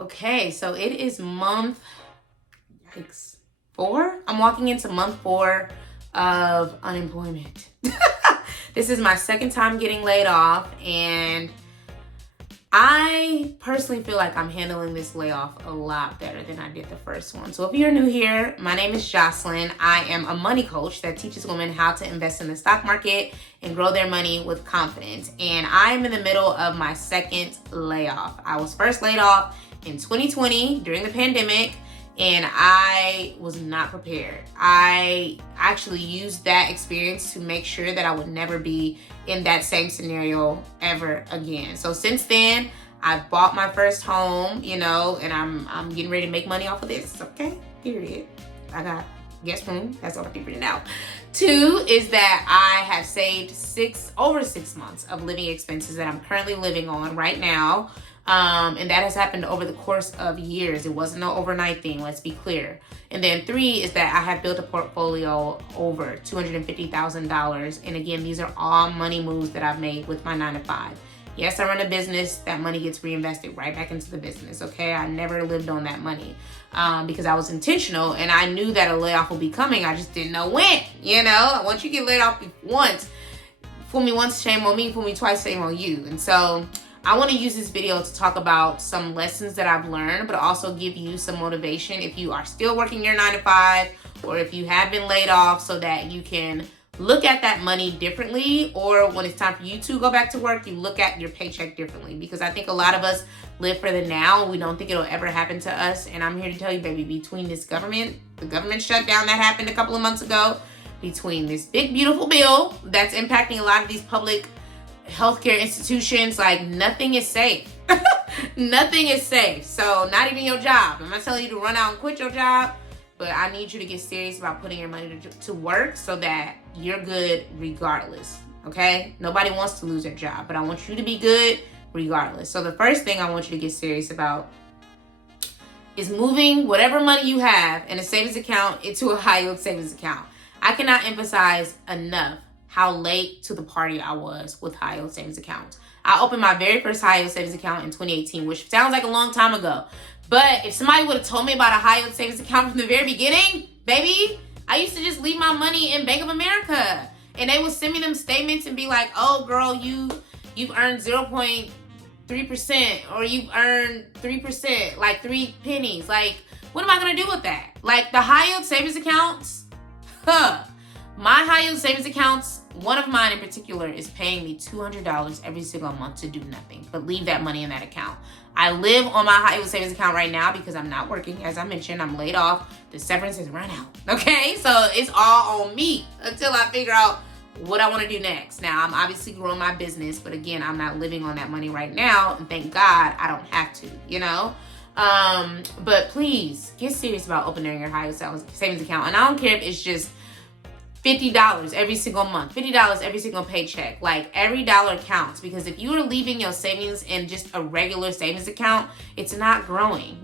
Okay, so it is month 4. I'm walking into month 4 of unemployment. This is my second time getting laid off, and I personally feel like I'm handling this layoff a lot better than I did the first one. So if you're new here, my name is Joshlyn. I am a money coach that teaches women how to invest in the stock market and grow their money with confidence. And I am in the middle of my second layoff. I was first laid off in 2020 during the pandemic, and I was not prepared. I actually used that experience to make sure that I would never be in that same scenario ever again. So since then, I've bought my first home, and I'm getting ready to make money off of this. Okay, period. I got guest room. That's all I figured it out. 2 is that I have saved over 6 months of living expenses that I'm currently living on right now. And that has happened over the course of years. It wasn't an overnight thing, let's be clear. And then 3 is that I have built a portfolio over $250,000. And again, these are all money moves that I've made with my 9-to-5. Yes, I run a business. That money gets reinvested right back into the business, okay? I never lived on that money because I was intentional, and I knew that a layoff would be coming. I just didn't know when, Once you get laid off once, fool me once, shame on me. Fool me twice, shame on you. And so I want to use this video to talk about some lessons that I've learned, but also give you some motivation if you are still working your 9-to-5 or if you have been laid off, so that you can look at that money differently, or when it's time for you to go back to work, you look at your paycheck differently. Because I think a lot of us live for the now, and we don't think it'll ever happen to us. And I'm here to tell you, baby, between the government shutdown that happened a couple of months ago, between this big, beautiful bill that's impacting a lot of these public healthcare institutions, like, nothing is safe. Nothing is safe. So not even your job. I'm not telling you to run out and quit your job, but I need you to get serious about putting your money to work so that you're good regardless, okay? Nobody wants to lose their job, but I want you to be good regardless. So the first thing I want you to get serious about is moving whatever money you have in a savings account into a high-yield savings account. I cannot emphasize enough how late to the party I was with high-yield savings accounts. I opened my very first high-yield savings account in 2018, which sounds like a long time ago. But if somebody would have told me about a high-yield savings account from the very beginning, baby, I used to just leave my money in Bank of America. And they would send me them statements and be like, oh, girl, you've earned 0.3%, or you've earned 3%, like 3 pennies. Like, what am I going to do with that? Like, the high-yield savings accounts, my high-yield savings accounts, one of mine in particular, is paying me $200 every single month to do nothing but leave that money in that account. I live on my high-yield savings account right now because I'm not working. As I mentioned, I'm laid off. The severance has run out, okay? So it's all on me until I figure out what I want to do next. Now, I'm obviously growing my business, but again, I'm not living on that money right now, and thank God I don't have to, But please, get serious about opening your high-yield savings account. And I don't care if it's just $50 every single month, $50 every single paycheck. Like, every dollar counts, because if you are leaving your savings in just a regular savings account, it's not growing,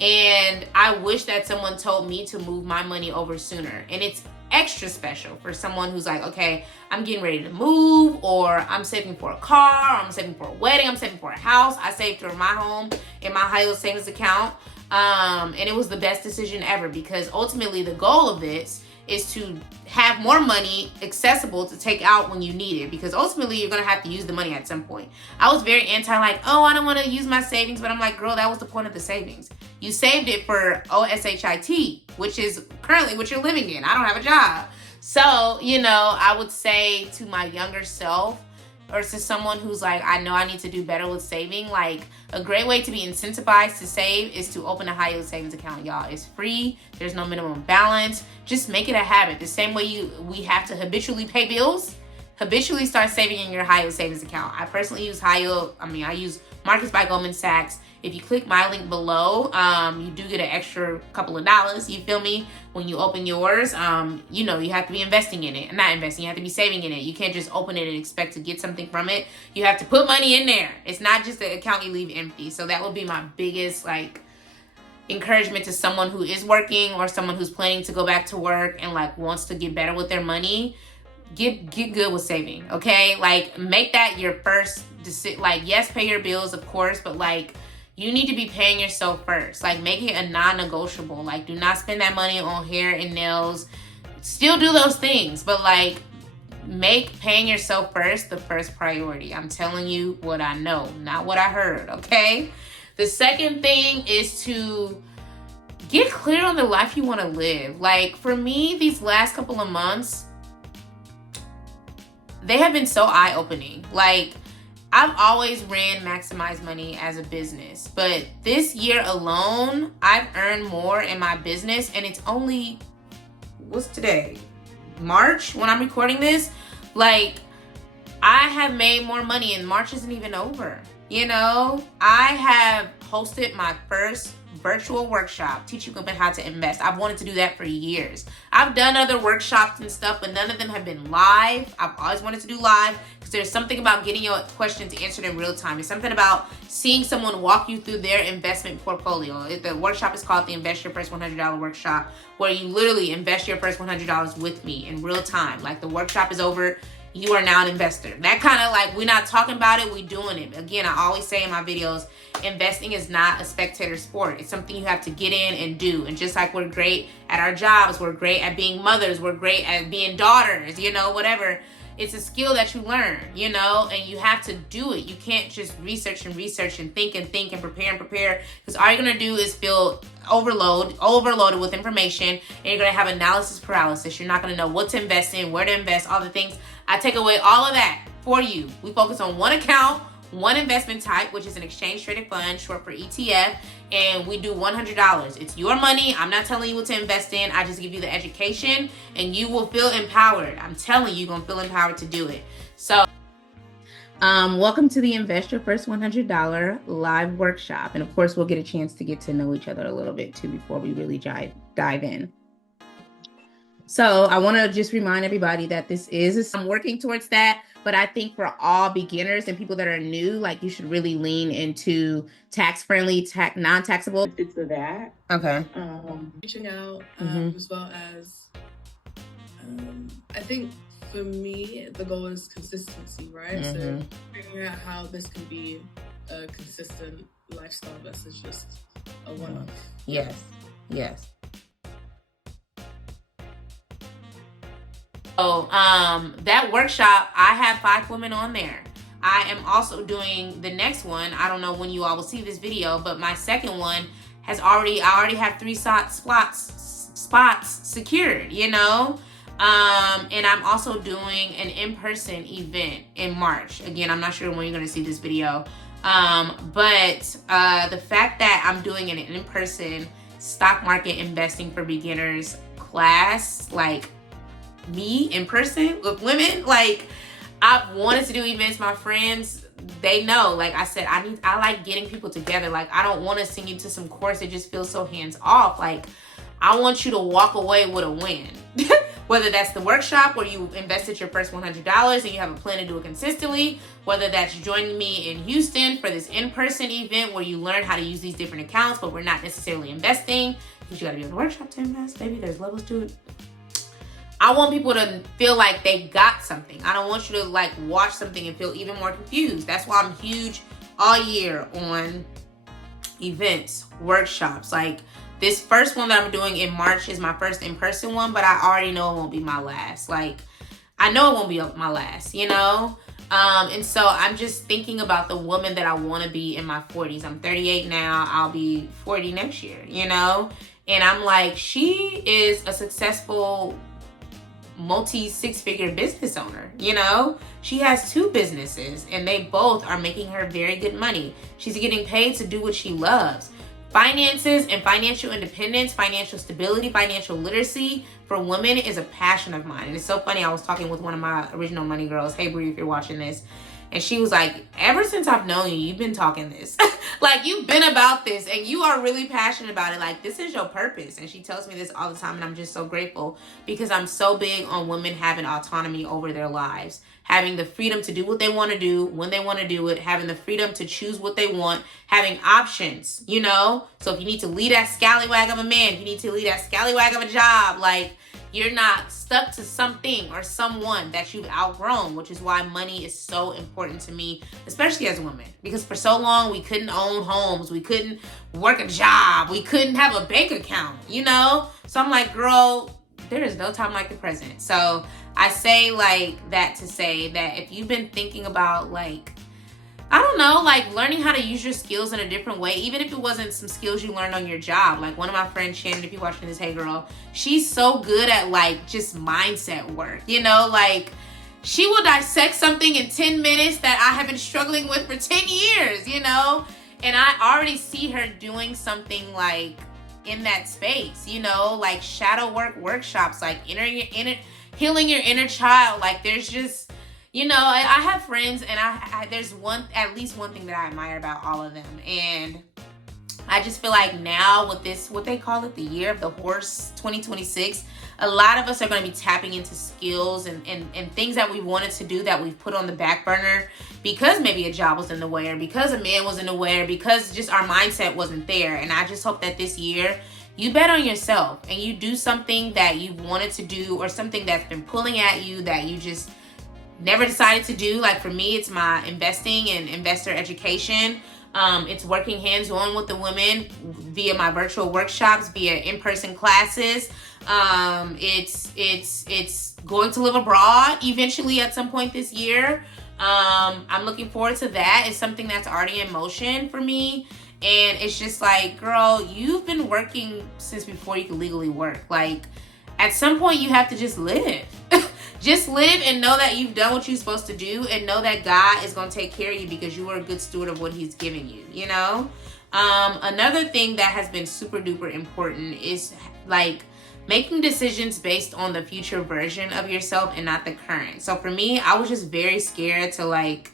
And I wish that someone told me to move my money over sooner. And it's extra special for someone who's like, okay, I'm getting ready to move, or I'm saving for a car, or I'm saving for a wedding, I'm saving for a house. I saved for my home in my high-yield savings account. And it was the best decision ever, because ultimately the goal of this is to have more money accessible to take out when you need it, because ultimately you're going to have to use the money at some point. I was very anti, like, oh, I don't want to use my savings, but I'm like, girl, that was the point of the savings. You saved it for OSHIT, which is currently what you're living in. I don't have a job. So, I would say to my younger self, or to someone who's like, I know I need to do better with saving, like, a great way to be incentivized to save is to open a high-yield savings account, y'all. It's free. There's no minimum balance. Just make it a habit. The same way we have to habitually pay bills, habitually start saving in your high-yield savings account. I personally use I use Marcus by Goldman Sachs. If you click my link below, you do get an extra couple of dollars, you feel me? When you open yours, you have to be investing in it. Not investing, you have to be saving in it. You can't just open it and expect to get something from it. You have to put money in there. It's not just the account you leave empty. So that would be my biggest, encouragement to someone who is working, or someone who's planning to go back to work and, wants to get better with their money. Get good with saving, okay? Make that your first decision. Yes, pay your bills, of course, but you need to be paying yourself first. Like, make it a non-negotiable. Like, do not spend that money on hair and nails. Still do those things, but like, make paying yourself first the first priority. I'm telling you what I know, not what I heard, okay? The second thing is to get clear on the life you want to live. Like, for me, these last couple of months, they have been so eye-opening. Like, I've always ran Maximize Money as a business, but this year alone, I've earned more in my business, and it's only, what's today? March when I'm recording this. Like, I have made more money, and March isn't even over. You know, I have hosted my first virtual workshop teaching women how to invest. I've wanted to do that for years. I've done other workshops and stuff, but none of them have been live. I've always wanted to do live because there's something about getting your questions answered in real time. It's something about seeing someone walk you through their investment portfolio. The workshop is called the Invest Your First $100 Workshop, where you literally invest your first $100 with me in real time. Like, the workshop is over, you are now an investor. That kind of, like, we're not talking about it, we doing it. Again, I always say in my videos, investing is not a spectator sport. It's something you have to get in and do. And just like we're great at our jobs, we're great at being mothers, we're great at being daughters, you know, whatever. It's a skill that you learn, you know, and you have to do it. You can't just research and think and prepare, because all you're going to do is feel overloaded with information, and you're going to have analysis paralysis. You're not going to know what to invest in, where to invest, all the things. I take away all of that for you. We focus on one account, one investment type, which is an exchange traded fund, short for ETF, and we do $100. It's your money. I'm not telling you what to invest in. I just give you the education, and you will feel empowered. I'm telling you, you're going to feel empowered to do it. So, welcome to the Invest Your First $100 live workshop. And of course, we'll get a chance to get to know each other a little bit too before we really dive in. So I want to just remind everybody that I'm working towards that, but I think for all beginners and people that are new, like, you should really lean into tax-friendly, non-taxable. It's that. Okay. Reaching out, as well as, I think for me, the goal is consistency, right? So figuring out how this can be a consistent lifestyle versus just a one-off. Yes. So, that workshop, I have 5 women on there. I am also doing the next one. I don't know when you all will see this video, but my second one I already have 3 spots secured, you know? And I'm also doing an in-person event in March. Again, I'm not sure when you're going to see this video. But the fact that I'm doing an in-person stock market investing for beginners class, like, me in person with women, like, I've wanted to do events. My friends, they know, like I said, I like getting people together. Like, I don't want to send you to some course that just feels so hands off. Like, I want you to walk away with a win. Whether that's the workshop where you invested your first $100 and you have a plan to do it consistently, whether that's joining me in Houston for this in-person event where you learn how to use these different accounts, but we're not necessarily investing, because you got to be in the workshop to invest. Maybe there's levels to it. I want people to feel like they got something. I don't want you to, like, watch something and feel even more confused. That's why I'm huge all year on events, workshops. Like, this first one that I'm doing in March is my first in-person one, but I already know it won't be my last. Like, I know it won't be my last, you know? And so I'm just thinking about the woman that I want to be in my 40s. I'm 38 now. I'll be 40 next year, you know? And I'm like, she is a successful multi-6-figure business owner, you know? She has 2 businesses and they both are making her very good money. She's getting paid to do what she loves. Finances and financial independence, financial stability, financial literacy for women is a passion of mine. And it's so funny, I was talking with one of my original money girls, hey Bree, if you're watching this, and she was like, ever since I've known you, you've been talking this. Like, you've been about this and you are really passionate about it. Like, this is your purpose. And she tells me this all the time, and I'm just so grateful because I'm so big on women having autonomy over their lives, having the freedom to do what they want to do, when they want to do it, having the freedom to choose what they want, having options, you know? So if you need to lead that scallywag of a man, if you need to lead that scallywag of a job, like, you're not stuck to something or someone that you've outgrown, which is why money is so important to me, especially as a woman. Because for so long, we couldn't own homes. We couldn't work a job. We couldn't have a bank account, you know? So I'm like, girl, there is no time like the present. So I say like that to say that if you've been thinking about like, I don't know, like learning how to use your skills in a different way, even if it wasn't some skills you learned on your job. Like one of my friends, Shannon, if you're watching this, hey girl, she's so good at like just mindset work, you know, like she will dissect something in 10 minutes that I have been struggling with for 10 years, you know, and I already see her doing something like in that space, you know, like shadow work workshops, like healing your inner child. Like there's just, you know, I have friends, and I there's at least one thing that I admire about all of them. And I just feel like now with this, what they call it, the year of the horse 2026, a lot of us are going to be tapping into skills and things that we wanted to do that we've put on the back burner because maybe a job was in the way, or because a man was in the way, or because just our mindset wasn't there. And I just hope that this year you bet on yourself and you do something that you wanted to do, or something that's been pulling at you that you just never decided to do. Like for me, it's my investing and investor education. It's working hands-on with the women via my virtual workshops, via in-person classes. It's going to live abroad eventually at some point this year. I'm looking forward to that. It's something that's already in motion for me. And it's just like, girl, you've been working since before you could legally work. Like at some point you have to just live. Just live and know that you've done what you're supposed to do, and know that God is going to take care of you because you are a good steward of what he's given you, you know? Another thing that has been super duper important is like making decisions based on the future version of yourself and not the current. So for me, I was just very scared to like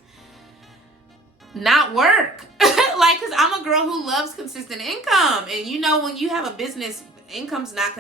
not work. Like, cause I'm a girl who loves consistent income. And you know, when you have a business, income's not,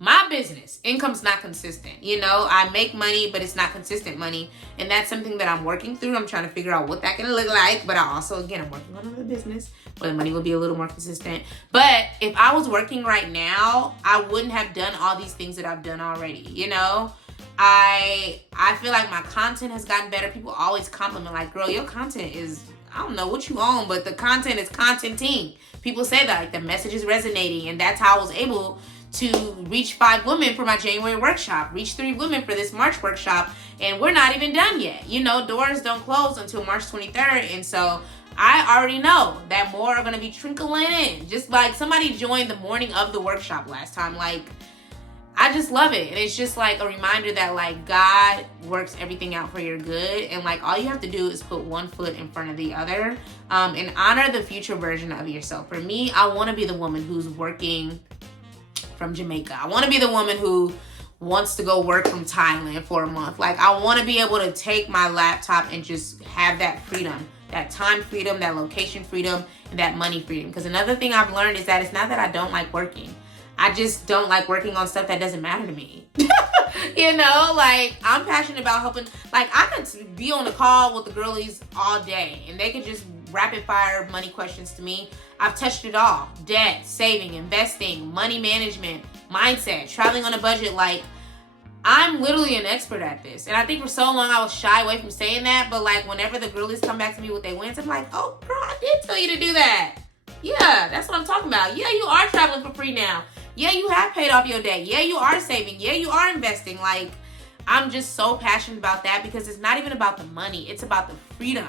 my business, income's not consistent. You know, I make money, but it's not consistent money. And that's something that I'm working through. I'm trying to figure out what that can look like. But I also, again, I'm working on another business where the money will be a little more consistent. But if I was working right now, I wouldn't have done all these things that I've done already. You know, I feel like my content has gotten better. People always compliment like, girl, your content is, I don't know what you own, but the content is contenting. People say that, like the message is resonating. And that's how I was able to reach 5 women for my January workshop, reach 3 women for this March workshop, and we're not even done yet. You know, doors don't close until March 23rd, and so I already know that more are going to be trickling in. Just like somebody joined the morning of the workshop last time. Like, I just love it. And it's just like a reminder that like God works everything out for your good, and like all you have to do is put one foot in front of the other, and honor the future version of yourself. For me, I want to be the woman who's working from Jamaica. I want to be the woman who wants to go work from Thailand for a month. Like, I want to be able to take my laptop and just have that freedom, that time freedom, that location freedom, and that money freedom. Because another thing I've learned is that it's not that I don't like working. I just don't like working on stuff that doesn't matter to me. You know, like I'm passionate about helping. Like I could be on a call with the girlies all day and they could just rapid fire money questions to me. I've touched it all. Debt, saving, investing, money management, mindset, traveling on a budget. Like I'm literally an expert at this. And I think for so long I was shy away from saying that. But like whenever the girlies come back to me with their wins, I'm like, oh girl, I did tell you to do that. Yeah, that's what I'm talking about. Yeah, you are traveling for free now. Yeah, you have paid off your debt. Yeah, you are saving. Yeah, you are investing. Like, I'm just so passionate about that because it's not even about the money. It's about the freedom,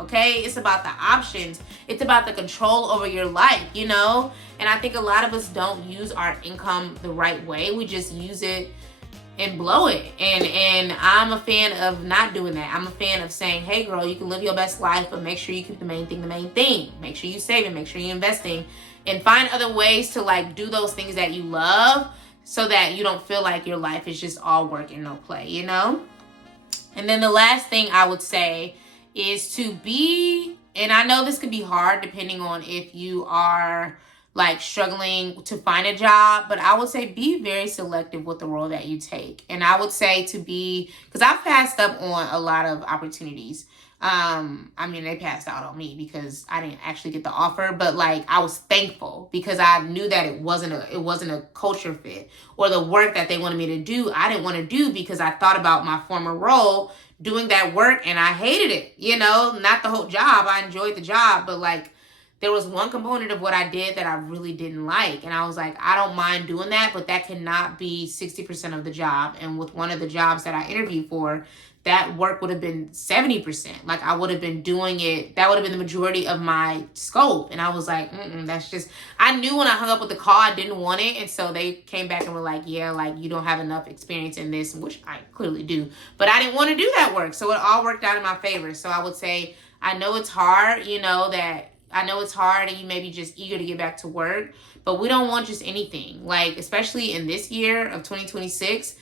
okay? It's about the options. It's about the control over your life, you know? And I think a lot of us don't use our income the right way. We just use it and blow it. And I'm a fan of not doing that. I'm a fan of saying, hey, girl, you can live your best life, but make sure you keep the main thing the main thing. Make sure you're saving. Make sure you're investing. And find other ways to like do those things that you love so that you don't feel like your life is just all work and no play, you know? And then the last thing I would say is to be, and I know this could be hard depending on if you are like struggling to find a job, but I would say be very selective with the role that you take. And I would say because I've passed up on a lot of opportunities. I mean, they passed out on me because I didn't actually get the offer, but like I was thankful because I knew that it wasn't a culture fit, or the work that they wanted me to do I didn't want to do, because I thought about my former role doing that work and I hated it. Not the whole job. I enjoyed the job, but like there was one component of what I did that I really didn't like. And I was like, I don't mind doing that, but that cannot be 60% of the job. And with one of the jobs that I interviewed for, that work would have been 70%. Like I would have been doing it. That would have been the majority of my scope. And I was like, that's just, I knew when I hung up with the call, I didn't want it. And so they came back and were like, yeah, like you don't have enough experience in this, which I clearly do. But I didn't want to do that work. So it all worked out in my favor. So I would say, I know it's hard, and you may be just eager to get back to work, but we don't want just anything. Like, especially in this year of 2026,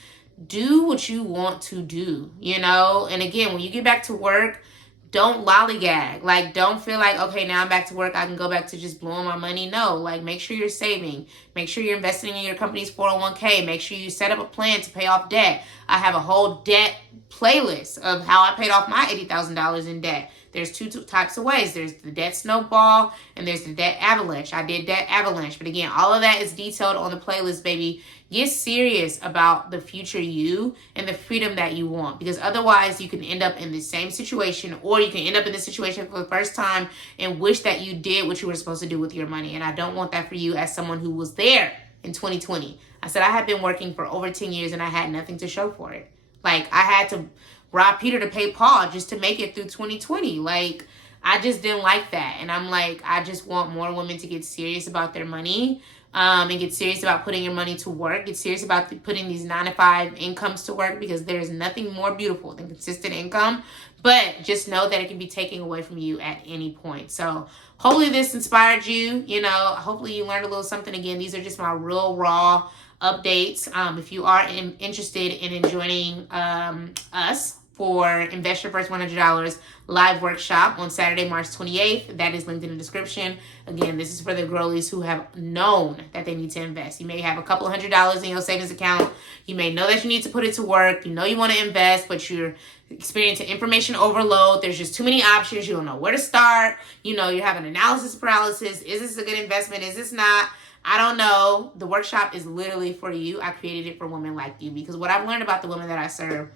do what you want to do, And again, when you get back to work, don't lollygag. Like, don't feel like, okay, now I'm back to work, I can go back to just blowing my money. No, like, make sure you're saving. Make sure you're investing in your company's 401k. Make sure you set up a plan to pay off debt. I have a whole debt playlist of how I paid off my $80,000 in debt. There's two types of ways. There's the debt snowball and there's the debt avalanche. I did debt avalanche. But again, all of that is detailed on the playlist, baby. Get serious about the future you and the freedom that you want. Because otherwise you can end up in the same situation, or you can end up in this situation for the first time and wish that you did what you were supposed to do with your money. And I don't want that for you as someone who was there in 2020. I said I had been working for over 10 years and I had nothing to show for it. Like, I had to rob Peter to pay Paul just to make it through 2020. Like, I just didn't like that. And I'm like, I just want more women to get serious about their money, and get serious about putting your money to work. Get serious about putting these 9-to-5 incomes to work, because there's nothing more beautiful than consistent income. But just know that it can be taken away from you at any point. So hopefully this inspired you. Hopefully you learned a little something. Again, these are just my real raw updates. If you are interested in joining us for Invest Your First $100 live workshop on Saturday, March 28th, that is linked in the description. Again, this is for the girlies who have known that they need to invest. You may have a couple of $100 in your savings account. You may know that you need to put it to work. You know you want to invest, but you're experiencing information overload. There's just too many options. You don't know where to start. You're having analysis paralysis. Is this a good investment? Is this not? I don't know. The workshop is literally for you. I created it for women like you, because what I've learned about the women that I serve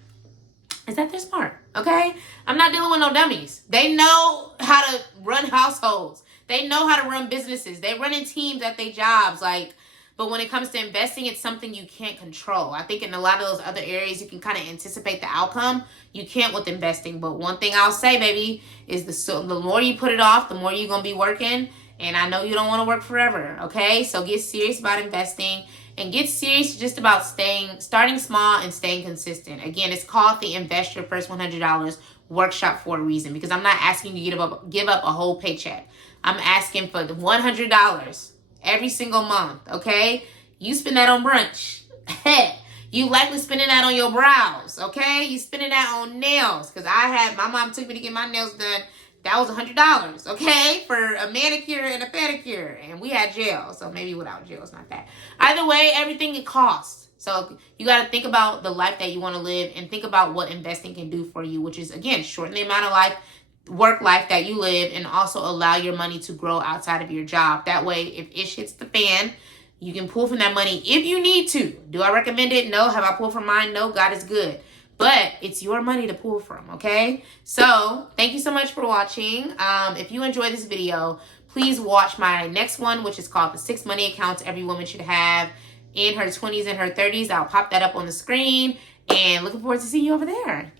is that they're smart, okay? I'm not dealing with no dummies. They know how to run households. They know how to run businesses. They run in teams at their jobs. But when it comes to investing, it's something you can't control. I think in a lot of those other areas, you can kind of anticipate the outcome. You can't with investing. But one thing I'll say, baby, is the more you put it off, the more you're going to be working. And I know you don't want to work forever, okay? So get serious about investing, and get serious just about starting small and staying consistent. Again, it's called the Invest Your First $100 workshop for a reason, because I'm not asking you to give up a whole paycheck. I'm asking for the $100 every single month, okay? You spend that on brunch. You likely spending that on your brows, okay? You spending that on nails, because my mom took me to get my nails done. That was $100, okay, for a manicure and a pedicure. And we had gel, so maybe without gel, it's not that. Either way, everything it costs. So you got to think about the life that you want to live, and think about what investing can do for you, which is, again, shorten the amount of work life that you live, and also allow your money to grow outside of your job. That way, if ish hits the fan, you can pull from that money if you need to. Do I recommend it? No. Have I pulled from mine? No. God is good. But it's your money to pull from, okay? So thank you so much for watching. If you enjoyed this video, please watch my next one, which is called the 6 money accounts every woman should have in her 20s and her 30s. I'll pop that up on the screen, and looking forward to seeing you over there.